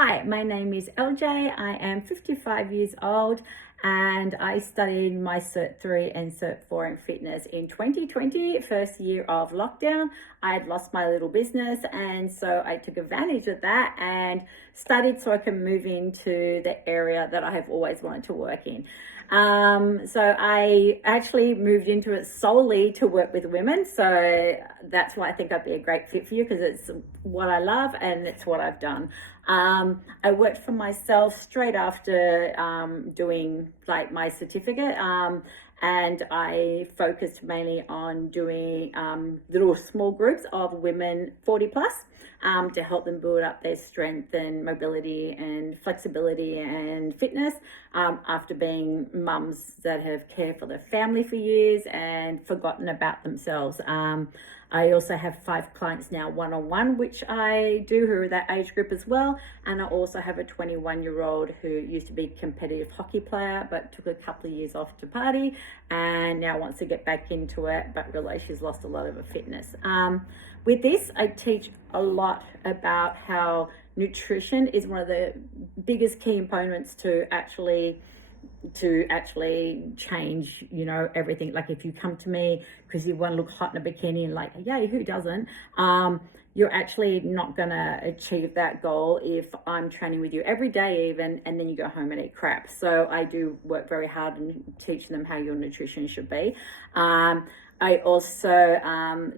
Hi, my name is LJ. I am 55 years old and I studied my Cert 3 and Cert 4 in fitness in 2020, first year of lockdown. I had lost my little business and so I took advantage of that and studied so I can move into the area that I have always wanted to work in. So I actually moved into it solely to work with women. So that's why I think I'd be a great fit for you, because it's what I love and it's what I've done. I worked for myself straight after doing like my certificate, and I focused mainly on doing little small groups of women 40 plus to help them build up their strength and mobility and flexibility and fitness after being mums that have cared for their family for years and forgotten about themselves. I also have 5 clients now one-on-one, which I do, who are that age group as well. And I also have a 21-year-old who used to be a competitive hockey player, but took a couple of years off to party and now wants to get back into it, but realized she's lost a lot of her fitness. With this, I teach a lot about how nutrition is one of the biggest key components to actually change, everything. Like if you come to me because you want to look hot in a bikini and like, yay, who doesn't? You're actually not going to achieve that goal if I'm training with you every day even, and then you go home and eat crap. So I do work very hard and teach them how your nutrition should be. I also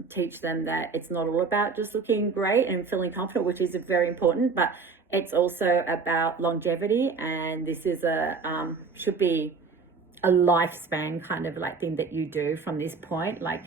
teach them that it's not all about just looking great and feeling confident, which is very important, but it's also about longevity, and this is should be a lifespan kind of like thing that you do from this point. Like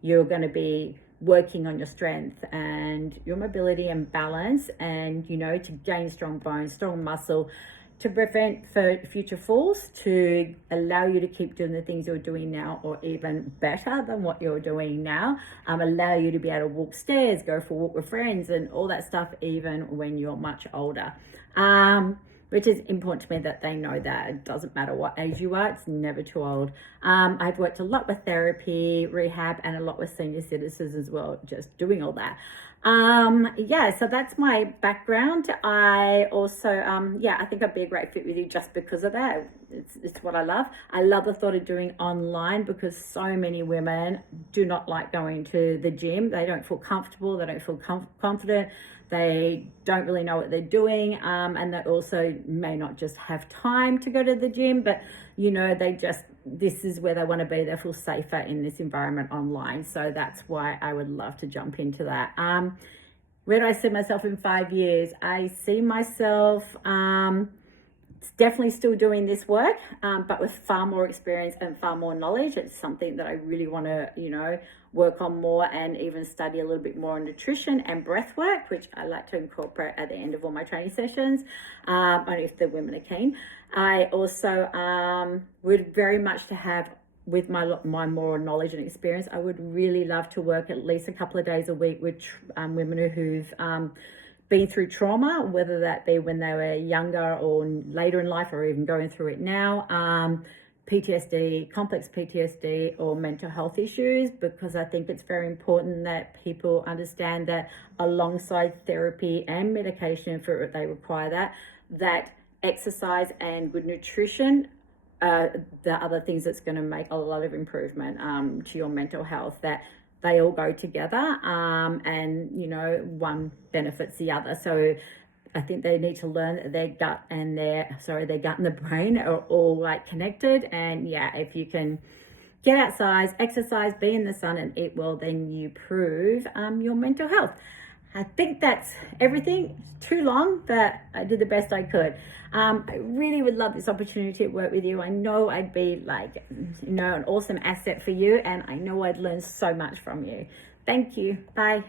you're going to be working on your strength and your mobility and balance, and to gain strong bones, strong muscle, to prevent future falls, to allow you to keep doing the things you're doing now, or even better than what you're doing now, allow you to be able to walk stairs, go for a walk with friends and all that stuff, even when you're much older. Which is important to me that they know that it doesn't matter what age you are, it's never too old. I've worked a lot with therapy, rehab, and a lot with senior citizens as well, just doing all that. So that's my background. I also, I think I'd be a great fit with you just because of that. It's what I love. I love the thought of doing online, because so many women do not like going to the gym. They don't feel comfortable. They don't feel confident. They don't really know what they're doing. And they also may not just have time to go to the gym, but this is where they want to be. They feel safer in this environment online. So that's why I would love to jump into that. Where do I see myself in 5 years? I see myself definitely still doing this work, but with far more experience and far more knowledge. It's something that I really want to, work on more, and even study a little bit more on nutrition and breath work, which I like to incorporate at the end of all my training sessions, only if the women are keen. I also would very much to have, with my more knowledge and experience, I would really love to work at least a couple of days a week with women who've been through trauma, whether that be when they were younger or later in life, or even going through it now, PTSD, complex PTSD, or mental health issues, because I think it's very important that people understand that alongside therapy and medication, if they require that exercise and good nutrition, the other things that's going to make a lot of improvement to your mental health, that they all go together, and one benefits the other. So I think they need to learn that their gut and their gut and the brain are all like connected. And if you can get outside, exercise, be in the sun and eat well, then you improve your mental health. I think that's everything. It's too long, but I did the best I could. I really would love this opportunity to work with you. I know I'd be an awesome asset for you, and I know I'd learn so much from you. Thank you. Bye.